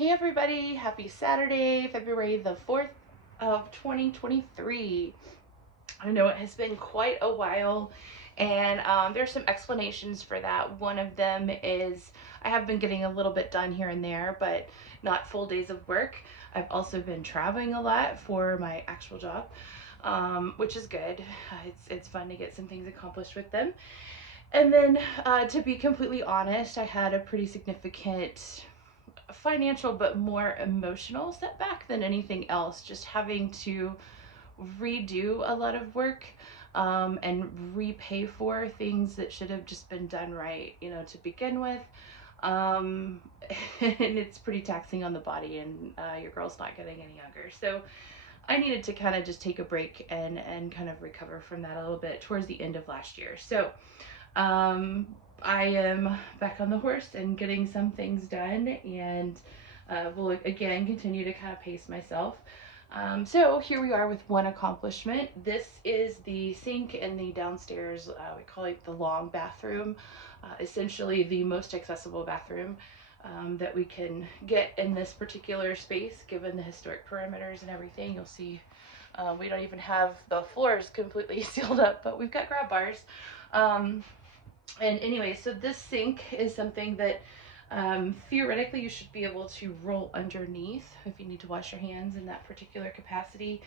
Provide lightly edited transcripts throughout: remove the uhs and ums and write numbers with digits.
Hey everybody, happy Saturday, February the 4th of 2023. I know it has been quite a while, and there's some explanations for that. One of them is I have been getting a little bit done here and there, but not full days of work. I've also been traveling a lot for my actual job, which is good. It's fun to get some things accomplished with them. And then, to be completely honest, I had a pretty significant financial but more emotional setback than anything else, just having to redo a lot of work, and repay for things that should have just been done right, to begin with. um, and it's pretty taxing on the body, and your girl's not getting any younger, so I needed to kind of just take a break and kind of recover from that a little bit towards the end of last year. So um, I am back on the horse and getting some things done, and will again continue to kind of pace myself. So here we are with one accomplishment. This is the sink in the downstairs, we call it the long bathroom, essentially the most accessible bathroom that we can get in this particular space, given the historic perimeters and everything. You'll see we don't even have the floors completely sealed up, but we've got grab bars. And anyway, so this sink is something that theoretically you should be able to roll underneath if you need to wash your hands in that particular capacity.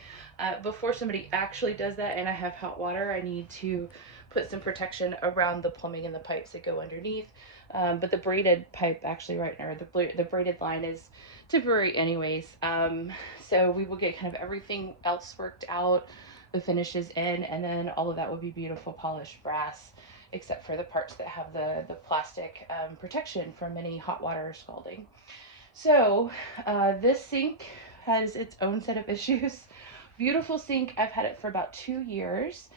Before somebody actually does that and I have hot water, I need to put some protection around the plumbing and the pipes that go underneath. But the braided pipe actually the braided line is temporary anyways. So we will get kind of everything else worked out, the finishes in, and then all of that will be beautiful polished brass, except for the parts that have the plastic protection from any hot water scalding. So this sink has its own set of issues. Beautiful sink. I've had it for about 2 years,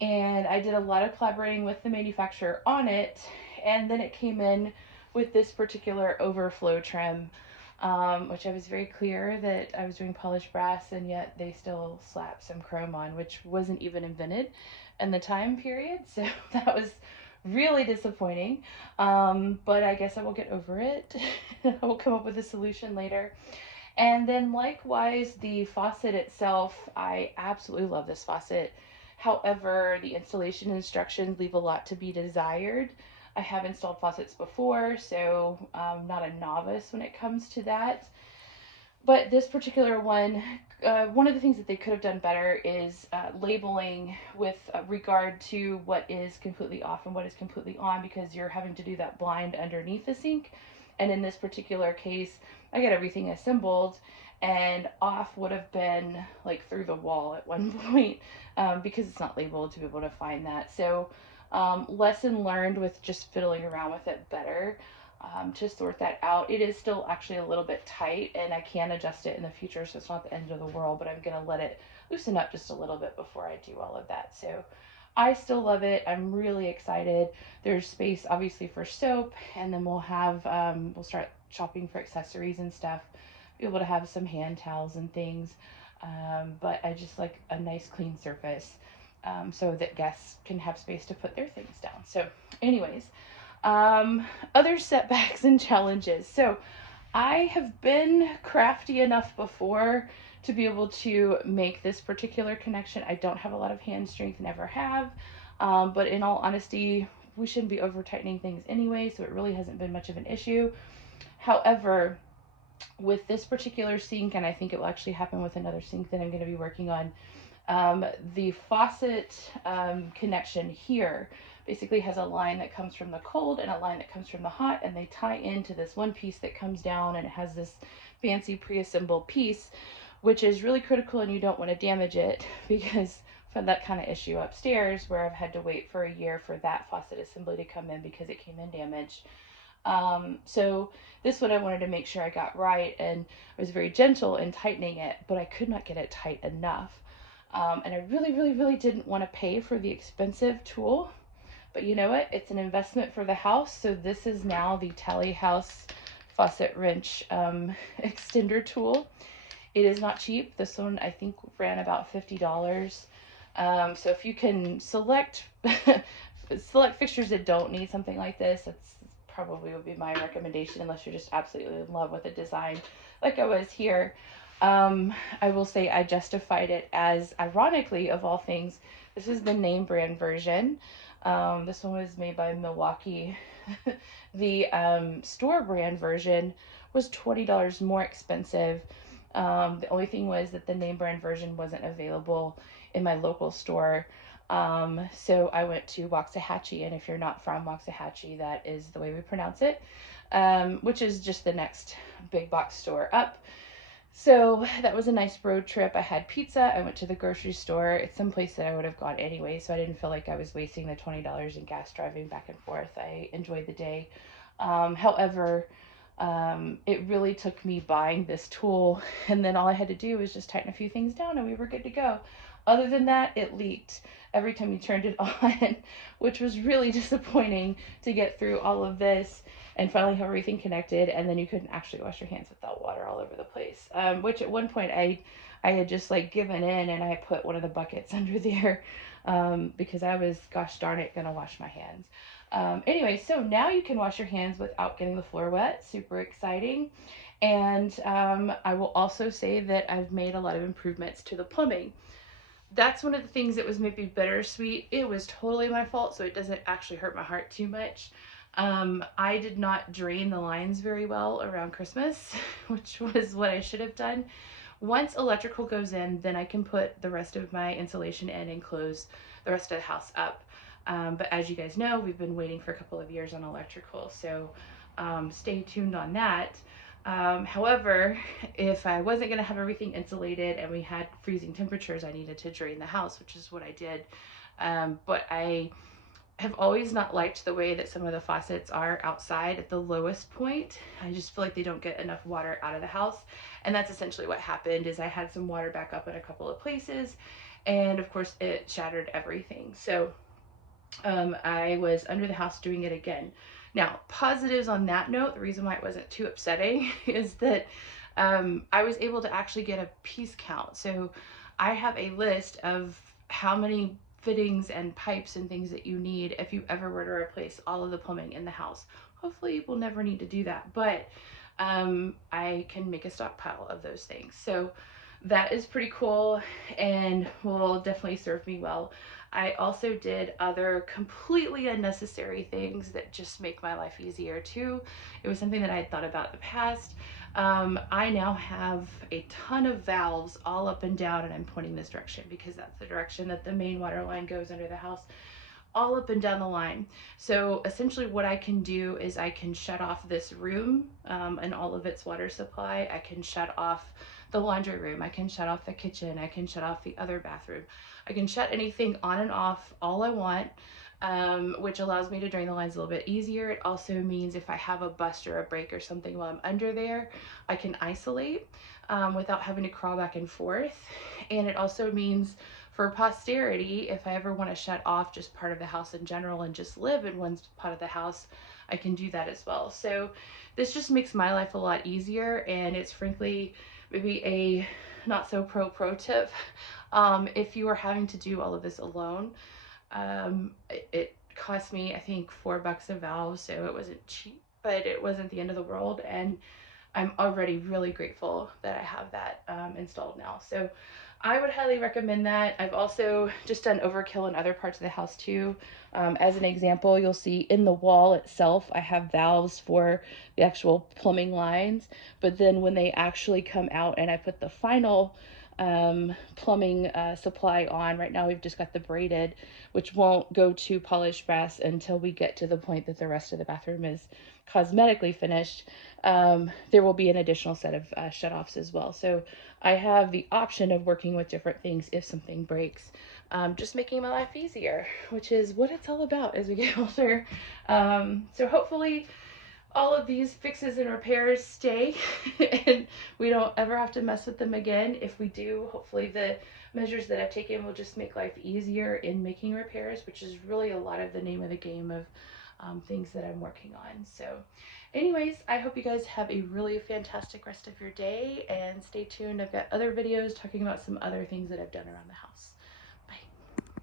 and I did a lot of collaborating with the manufacturer on it, and then it came in with this particular overflow trim, which I was very clear that I was doing polished brass, and yet they still slapped some chrome on, which wasn't even invented in the time period. So that was really disappointing. But I guess I will get over it. I will come up with a solution later. And then likewise, the faucet itself, I absolutely love this faucet. However, the installation instructions leave a lot to be desired. I have installed faucets before, so I'm not a novice when it comes to that. But this particular one of the things that they could have done better is labeling with regard to what is completely off and what is completely on, because you're having to do that blind underneath the sink. And in this particular case, I got everything assembled, and off would have been like through the wall at one point, because it's not labeled to be able to find that. So lesson learned with just fiddling around with it better. To sort that out. It is still actually a little bit tight, and I can adjust it in the future, so it's not the end of the world, but I'm going to let it loosen up just a little bit before I do all of that. So I still love it. I'm really excited. There's space obviously for soap, and then we'll start shopping for accessories and stuff, be able to have some hand towels and things. But I just like a nice clean surface, so that guests can have space to put their things down. So anyways, other setbacks and challenges. So I have been crafty enough before to be able to make this particular connection. I don't have a lot of hand strength, never have. But in all honesty, we shouldn't be over tightening things anyway, so it really hasn't been much of an issue. However, with this particular sink, and I think it will actually happen with another sink that I'm going to be working on, the faucet connection here basically has a line that comes from the cold and a line that comes from the hot, and they tie into this one piece that comes down, and it has this fancy pre-assembled piece, which is really critical, and you don't want to damage it, because I've had that kind of issue upstairs where I've had to wait for a year for that faucet assembly to come in because it came in damaged. So this one I wanted to make sure I got right, and I was very gentle in tightening it, but I could not get it tight enough. And I really didn't want to pay for the expensive tool. But you know what? It's an investment for the house. So this is now the Tally House faucet wrench extender tool. It is not cheap. This one I think ran about $50. So if you can select fixtures that don't need something like this, it's probably would be my recommendation unless you're just absolutely in love with the design like I was here. I will say I justified it as, ironically, of all things, this is the name brand version. This one was made by Milwaukee. The store brand version was $20 more expensive. The only thing was that the name brand version wasn't available in my local store. So I went to Waxahachie, and if you're not from Waxahachie, that is the way we pronounce it, which is just the next big box store up. So that was a nice road trip. I had pizza. I went to the grocery store. It's some place that I would have gone anyway, so I didn't feel like I was wasting the $20 in gas driving back and forth. I enjoyed the day. However, it really took me buying this tool, and then all I had to do was just tighten a few things down, and we were good to go. Other than that, it leaked every time you turned it on, which was really disappointing to get through all of this and finally have everything connected, and then you couldn't actually wash your hands without water all over the place. Which at one point I had just like given in, and I put one of the buckets under there because I was, gosh darn it, gonna wash my hands. Anyway, so now you can wash your hands without getting the floor wet. Super exciting. And I will also say that I've made a lot of improvements to the plumbing. That's one of the things that was maybe bittersweet. It was totally my fault, so it doesn't actually hurt my heart too much. I did not drain the lines very well around Christmas, which was what I should have done. Once electrical goes in, then I can put the rest of my insulation in and close the rest of the house up. But as you guys know, we've been waiting for a couple of years on electrical, so stay tuned on that. However, if I wasn't going to have everything insulated and we had freezing temperatures, I needed to drain the house, which is what I did. But I have always not liked the way that some of the faucets are outside at the lowest point. I just feel like they don't get enough water out of the house. And that's essentially what happened. Is I had some water back up in a couple of places, and of course it shattered everything. So I was under the house doing it again. Now, positives on that note, the reason why it wasn't too upsetting is that I was able to actually get a piece count. So I have a list of how many fittings and pipes and things that you need if you ever were to replace all of the plumbing in the house. Hopefully we'll never need to do that, but I can make a stockpile of those things. So that is pretty cool and will definitely serve me well. I also did other completely unnecessary things that just make my life easier too. It was something that I had thought about in the past. I now have a ton of valves all up and down, and I'm pointing this direction because that's the direction that the main water line goes under the house, all up and down the line. So essentially what I can do is I can shut off this room and all of its water supply. I can shut off the laundry room. I can shut off the kitchen. I can shut off the other bathroom. I can shut anything on and off all I want, which allows me to drain the lines a little bit easier. It also means if I have a bust or a break or something while I'm under there, I can isolate without having to crawl back and forth. And it also means for posterity, if I ever want to shut off just part of the house in general and just live in one part of the house, I can do that as well. So this just makes my life a lot easier, and it's frankly maybe a not so pro tip. If you are having to do all of this alone, it cost me, I think, $4 a valve, so it wasn't cheap, but it wasn't the end of the world, and I'm already really grateful that I have that installed now. So I would highly recommend that. I've also just done overkill in other parts of the house too. As an example, you'll see in the wall itself, I have valves for the actual plumbing lines, but then when they actually come out and I put the final plumbing supply on, right now we've just got the braided, which won't go to polished brass until we get to the point that the rest of the bathroom is cosmetically finished. There will be an additional set of shutoffs as well. So I have the option of working with different things if something breaks, just making my life easier, which is what it's all about as we get older. So hopefully all of these fixes and repairs stay and we don't ever have to mess with them again. If we do, hopefully the measures that I've taken will just make life easier in making repairs, which is really a lot of the name of the game of things that I'm working on. So anyways, I hope you guys have a really fantastic rest of your day, and stay tuned. I've got other videos talking about some other things that I've done around the house.